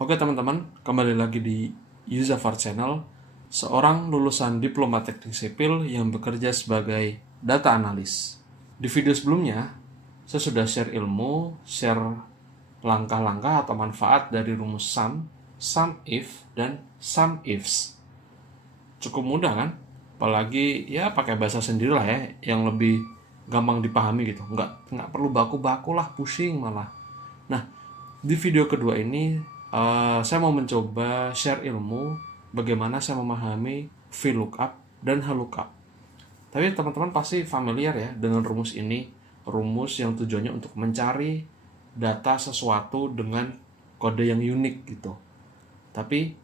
Oke teman-teman, kembali lagi di Yuzafar Channel, seorang lulusan Diploma Teknik Sipil yang bekerja sebagai data analis. Di video sebelumnya, saya sudah share ilmu, share langkah-langkah atau manfaat dari rumus sum if, dan sum ifs. Cukup mudah kan? Apalagi ya pakai bahasa sendiri lah ya, yang lebih gampang dipahami gitu. Nggak perlu baku-baku lah, pusing malah. Nah, di video kedua ini saya mau mencoba share ilmu bagaimana saya memahami VLOOKUP dan HLOOKUP. Tapi teman-teman pasti familiar ya dengan rumus ini, rumus yang tujuannya untuk mencari data sesuatu dengan kode yang unik gitu. Tapi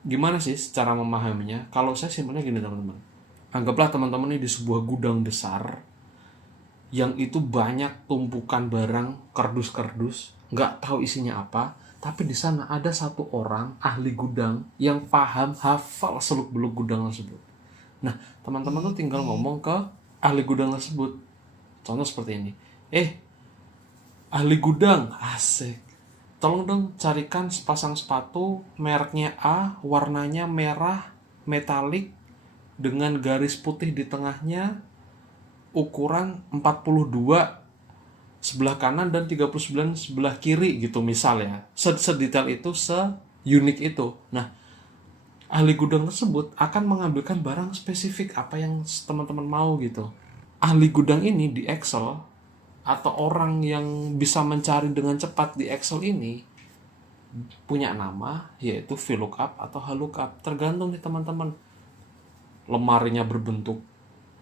gimana sih cara memahaminya? Kalau saya simpelnya gini teman-teman. Anggaplah teman-teman ini di sebuah gudang besar yang itu banyak tumpukan barang kardus-kardus, nggak tahu isinya apa, tapi di sana ada satu orang ahli gudang yang paham, hafal seluk-beluk gudang tersebut. Nah, teman-teman tuh tinggal ngomong ke ahli gudang tersebut. Contoh seperti ini. Ahli gudang, asik. Tolong dong carikan sepasang sepatu mereknya A, warnanya merah, metalik, dengan garis putih di tengahnya, ukuran 42 sebelah kanan dan 39 sebelah kiri gitu misalnya. Sedetail itu, seunik itu. Nah, ahli gudang tersebut akan mengambilkan barang spesifik apa yang teman-teman mau gitu. Ahli gudang ini di Excel atau orang yang bisa mencari dengan cepat di Excel ini punya nama yaitu VLOOKUP atau HLOOKUP. Tergantung nih teman-teman. Lemarinya berbentuk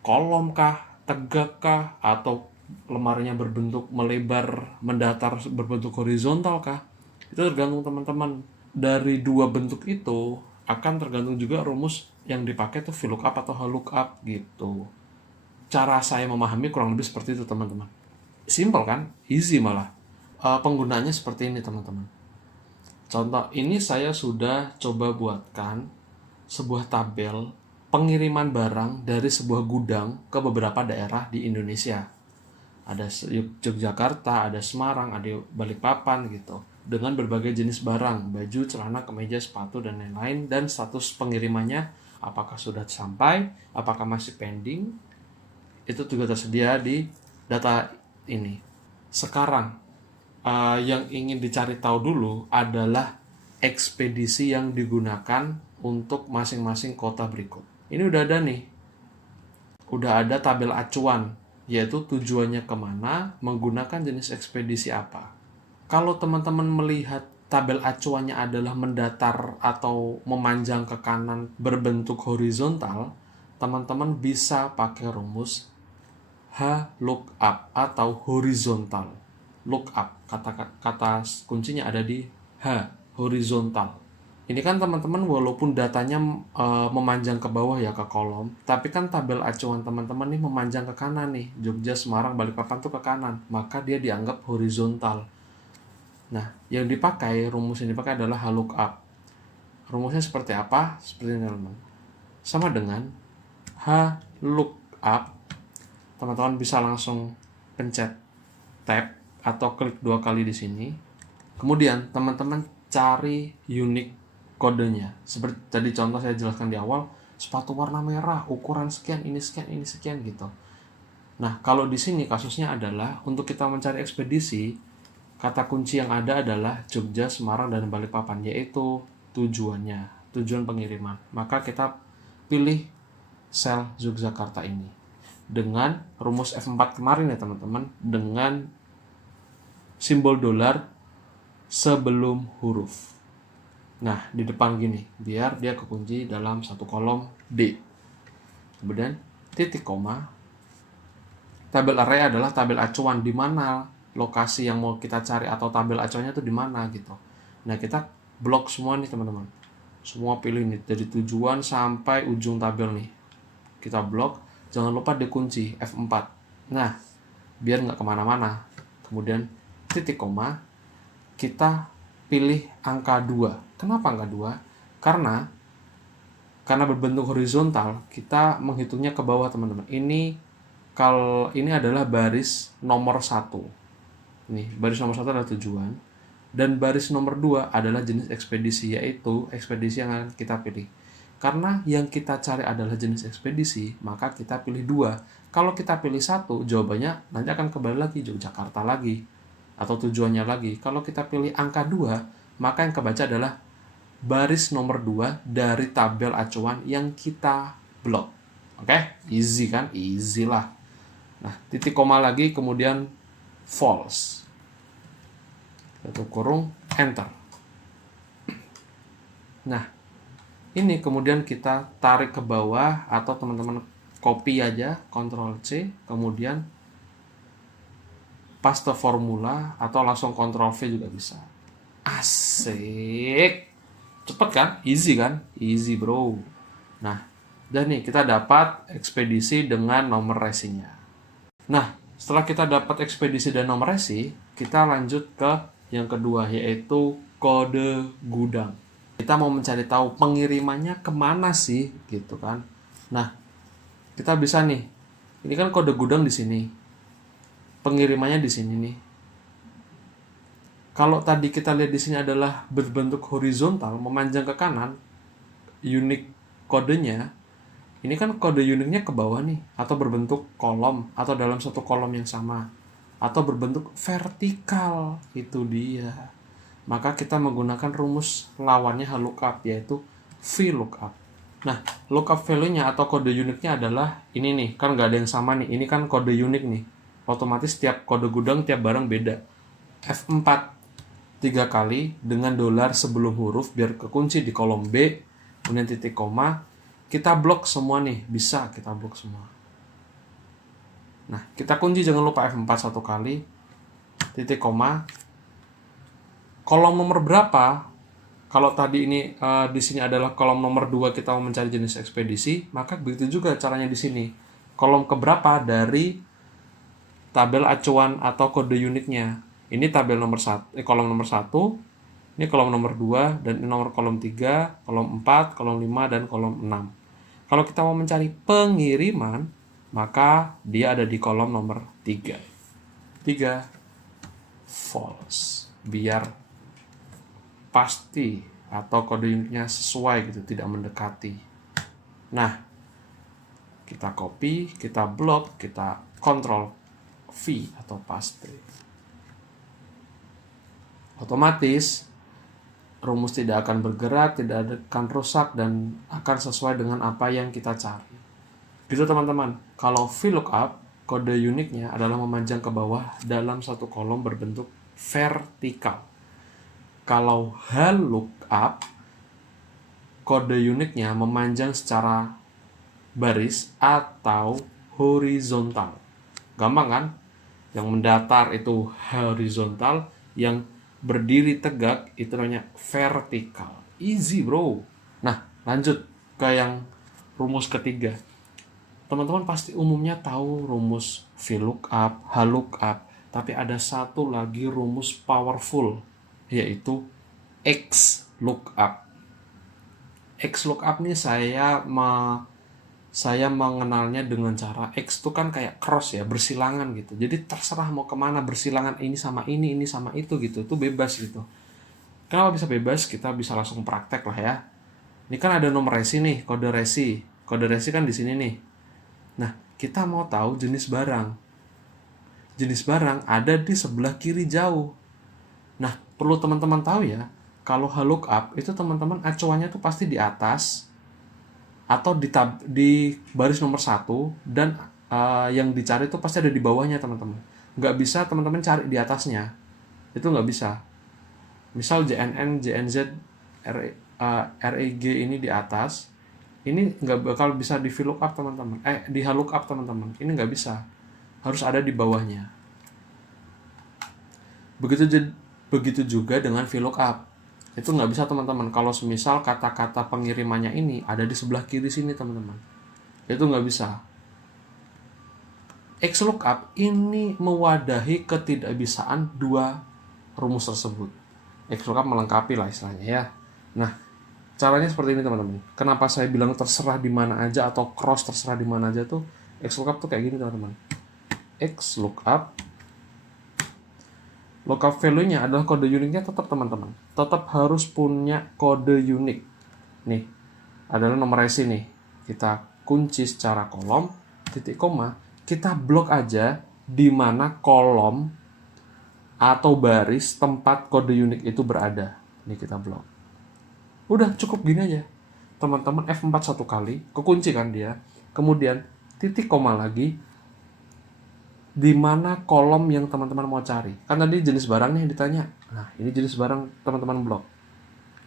kolom kah, tegak kah, atau lemarinya berbentuk melebar, mendatar, berbentuk horizontal kah? Itu tergantung teman-teman. Dari dua bentuk itu akan tergantung juga rumus yang dipakai tuh VLOOKUP atau HLOOKUP gitu. Cara saya memahami kurang lebih seperti itu teman-teman. Simple kan? Easy malah. Penggunaannya seperti ini teman-teman. Contoh ini saya sudah coba buatkan sebuah tabel pengiriman barang dari sebuah gudang ke beberapa daerah di Indonesia. Ada Yogyakarta, ada Semarang, ada Balikpapan gitu. Dengan berbagai jenis barang, baju, celana, kemeja, sepatu, dan lain-lain. Dan status pengirimannya, apakah sudah sampai, apakah masih pending. Itu juga tersedia di data ini. Sekarang, yang ingin dicari tahu dulu adalah ekspedisi yang digunakan untuk masing-masing kota berikut. Ini udah ada nih, udah ada tabel acuan, yaitu tujuannya kemana, menggunakan jenis ekspedisi apa. Kalau teman-teman melihat tabel acuannya adalah mendatar atau memanjang ke kanan berbentuk horizontal, teman-teman bisa pakai rumus HLOOKUP atau horizontal lookup. Kata kuncinya ada di H, horizontal. Ini kan teman-teman walaupun datanya memanjang ke bawah ya ke kolom, tapi kan tabel acuan teman-teman nih memanjang ke kanan nih. Jogja, Semarang, Balikpapan tuh ke kanan, maka dia dianggap horizontal. Nah, yang dipakai, rumus yang dipakai adalah HLOOKUP. Rumusnya seperti apa? Seperti ini teman-teman. Sama dengan HLOOKUP, teman-teman bisa langsung pencet tab atau klik 2 kali di sini. Kemudian teman-teman cari unique kodenya. Seperti tadi contoh saya jelaskan di awal, sepatu warna merah, ukuran sekian, ini sekian, ini sekian gitu. Nah, kalau di sini kasusnya adalah untuk kita mencari ekspedisi, kata kunci yang ada adalah Jogja, Semarang, dan Balikpapan, yaitu tujuannya, tujuan pengiriman. Maka kita pilih sel Yogyakarta ini dengan rumus F4 kemarin ya teman-teman, dengan simbol dolar sebelum huruf. Nah, di depan gini, biar dia kekunci dalam satu kolom D. Kemudian titik koma. Tabel array adalah tabel acuan di mana lokasi yang mau kita cari atau tabel acuannya itu di mana gitu. Nah, kita blok semua nih teman-teman. Semua pilih nih dari tujuan sampai ujung tabel nih. Kita blok, jangan lupa dikunci F4. Nah, biar nggak kemana-mana. Kemudian titik koma, kita pilih angka 2. Kenapa angka 2? Karena berbentuk horizontal, kita menghitungnya ke bawah teman-teman. Ini adalah baris nomor 1. Nih, baris nomor 1 adalah tujuan. Dan baris nomor 2 adalah jenis ekspedisi, yaitu ekspedisi yang akan kita pilih. Karena yang kita cari adalah jenis ekspedisi, maka kita pilih 2. Kalau kita pilih 1, jawabannya nanti akan kembali lagi Yogyakarta lagi, atau tujuannya lagi. Kalau kita pilih angka 2, maka yang kebaca adalah baris nomor 2 dari tabel acuan yang kita blok. Oke? Easy kan? Easy lah. Nah, titik koma lagi, kemudian false. Satu kurung, enter. Nah, ini kemudian kita tarik ke bawah, atau teman-teman copy aja, Ctrl C, kemudian paste formula, atau langsung Ctrl V juga bisa. Asik! Cepet kan? Easy kan? Easy bro. Nah, dan nih kita dapat ekspedisi dengan nomor resinya. Nah, setelah kita dapat ekspedisi dan nomor resi, kita lanjut ke yang kedua, yaitu kode gudang. Kita mau mencari tahu pengirimannya kemana sih, gitu kan. Nah, kita bisa nih, ini kan kode gudang di sini, pengirimannya di sini nih. Kalau tadi kita lihat di sini adalah berbentuk horizontal, memanjang ke kanan, unik kodenya, ini kan kode uniknya ke bawah nih, atau berbentuk kolom, atau dalam satu kolom yang sama, atau berbentuk vertikal, itu dia. Maka kita menggunakan rumus lawannya lookup, yaitu VLOOKUP. Nah, lookup value-nya atau kode uniknya adalah ini nih, kan nggak ada yang sama nih, ini kan kode unik nih. Otomatis tiap kode gudang, tiap barang beda. F4 3 kali dengan dolar sebelum huruf biar kekunci di kolom B, kemudian titik koma, kita blok semua nih, bisa kita blok semua. Nah, kita kunci, jangan lupa F4 1 kali, titik koma, kolom nomor berapa? Kalau tadi ini di sini adalah kolom nomor 2, kita mau mencari jenis ekspedisi, maka begitu juga caranya di sini. Kolom keberapa dari tabel acuan atau kode uniknya. Ini tabel nomor 1, kolom nomor 1, ini kolom nomor 2, dan ini nomor kolom 3, kolom 4, kolom 5, dan kolom 6. Kalau kita mau mencari pengiriman, maka dia ada di kolom nomor 3. 3 false. Biar pasti atau kode uniknya sesuai gitu, tidak mendekati. Nah, kita copy, kita blok, kita Ctrl V atau paste. Otomatis rumus tidak akan bergerak, tidak akan rusak, dan akan sesuai dengan apa yang kita cari. Gitu teman-teman. Kalau VLOOKUP, kode uniknya adalah memanjang ke bawah dalam satu kolom berbentuk vertikal. Kalau HLOOKUP, kode uniknya memanjang secara baris atau horizontal. Gampang kan? Yang mendatar itu horizontal, yang berdiri tegak itu namanya vertikal. Easy bro. Nah, lanjut ke yang rumus ketiga. Teman-teman pasti umumnya tahu rumus VLOOKUP, HLOOKUP, tapi ada satu lagi rumus powerful, yaitu XLOOKUP. XLOOKUP ini saya mengenalnya dengan cara X itu kan kayak cross ya, bersilangan gitu. Jadi terserah mau kemana, bersilangan ini sama ini sama itu gitu. Itu bebas gitu. Kenapa bisa bebas? Kita bisa langsung praktek lah ya. Ini kan ada nomor resi nih, kode resi. Kode resi kan di sini nih. Nah, kita mau tahu jenis barang. Jenis barang ada di sebelah kiri jauh. Nah, perlu teman-teman tahu ya, kalau HLOOKUP itu teman-teman acuannya tuh pasti di atas atau di baris nomor 1, dan yang dicari itu pasti ada di bawahnya teman-teman. Nggak bisa teman-teman cari di atasnya, itu nggak bisa. Misal JNN, JNZ, REG ini di atas, ini nggak bakal bisa di VLOOKUP teman-teman, di HLOOKUP teman-teman, ini nggak bisa, harus ada di bawahnya. Begitu juga dengan VLOOKUP. Itu nggak bisa teman-teman kalau semisal kata-kata pengirimannya ini ada di sebelah kiri sini teman-teman, itu nggak bisa. XLOOKUP ini mewadahi ketidakbisaan dua rumus tersebut. XLOOKUP melengkapi lah istilahnya ya. Nah, caranya seperti ini teman-teman. Kenapa saya bilang terserah di mana aja atau cross terserah di mana aja tuh, XLOOKUP tuh kayak gini teman-teman. XLOOKUP Lookup value-nya adalah kode uniknya tetap teman-teman. Tetap harus punya kode unik. Nih, adalah nomor IC nih. Kita kunci secara kolom, titik koma, kita blok aja di mana kolom atau baris tempat kode unik itu berada. Nih kita blok. Udah cukup gini aja. Teman-teman F4 satu kali, kekunci kan dia. Kemudian titik koma lagi, di mana kolom yang teman-teman mau cari. Kan tadi jenis barangnya yang ditanya. Nah, ini jenis barang teman-teman blok.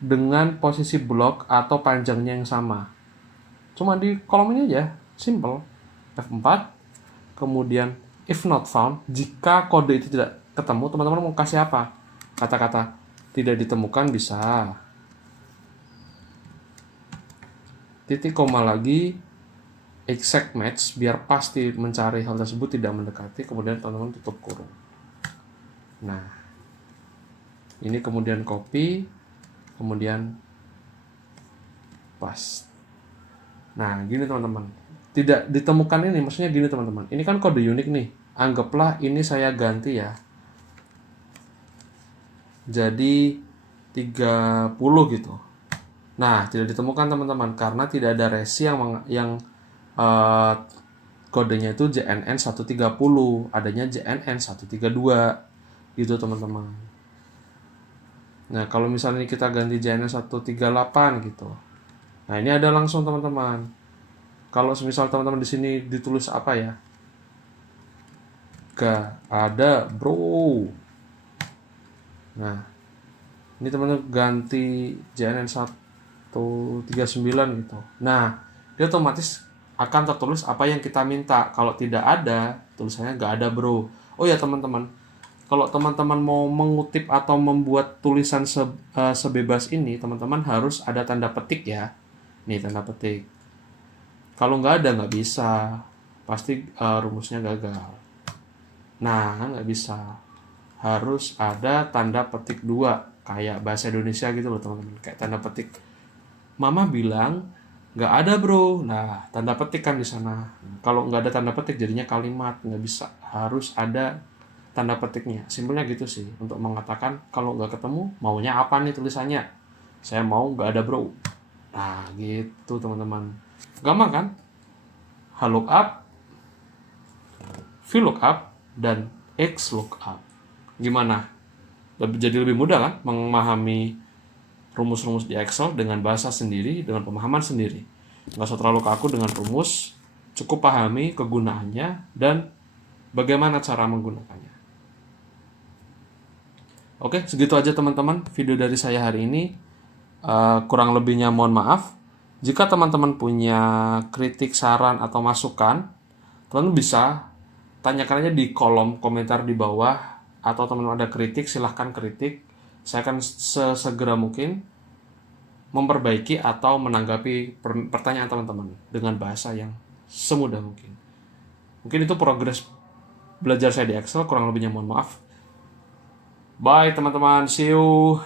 Dengan posisi blok atau panjangnya yang sama. Cuma di kolom ini aja, simple. F4, kemudian if not found, jika kode itu tidak ketemu, teman-teman mau kasih apa? Kata-kata tidak ditemukan bisa. Titik koma lagi, exact match, biar pasti mencari hal tersebut tidak mendekati, kemudian teman-teman tutup kurung. Nah, ini kemudian copy, kemudian paste. Nah, gini teman-teman. Tidak ditemukan ini, maksudnya gini teman-teman. Ini kan kode unik nih. Anggaplah ini saya ganti ya. Jadi 30 gitu. Nah, tidak ditemukan teman-teman karena tidak ada resi yang kodenya itu JNN 130, adanya JNN 132 gitu teman-teman. Nah, kalau misalnya kita ganti JNN 138 gitu. Nah, ini ada langsung teman-teman. Kalau misal teman-teman di sini ditulis apa ya? Gak ada, bro. Nah, ini teman-teman ganti JNN 139 gitu. Nah, dia otomatis akan tertulis apa yang kita minta. Kalau tidak ada, tulisannya nggak ada bro. Oh ya teman-teman, kalau teman-teman mau mengutip atau membuat tulisan sebebas ini, teman-teman harus ada tanda petik ya. Nih tanda petik. Kalau nggak ada nggak bisa, pasti rumusnya gagal. Nah nggak bisa, harus ada tanda petik 2, kayak bahasa Indonesia gitu loh teman-teman. Kayak tanda petik. Mama bilang nggak ada bro. Nah, tanda petik kan di sana. Kalau nggak ada tanda petik jadinya kalimat, nggak bisa. Harus ada tanda petiknya. Simpelnya gitu sih. Untuk mengatakan kalau nggak ketemu, maunya apa nih tulisannya? Saya mau nggak ada bro. Nah, gitu teman-teman. Gampang kan? HLOOKUP, VLOOKUP, dan XLOOKUP. Gimana? Jadi lebih mudah kan memahami rumus-rumus di Excel dengan bahasa sendiri, dengan pemahaman sendiri. Nggak usah terlalu kaku dengan rumus, cukup pahami kegunaannya dan bagaimana cara menggunakannya. Oke, segitu aja teman-teman video dari saya hari ini. Kurang lebihnya mohon maaf. Jika teman-teman punya kritik, saran, atau masukan, teman-teman bisa tanyakan aja di kolom komentar di bawah, atau teman-teman ada kritik, silahkan kritik. Saya akan sesegera mungkin memperbaiki atau menanggapi pertanyaan teman-teman dengan bahasa yang semudah mungkin. Mungkin itu progres belajar saya di Excel, kurang lebihnya mohon maaf. Bye teman-teman, see you.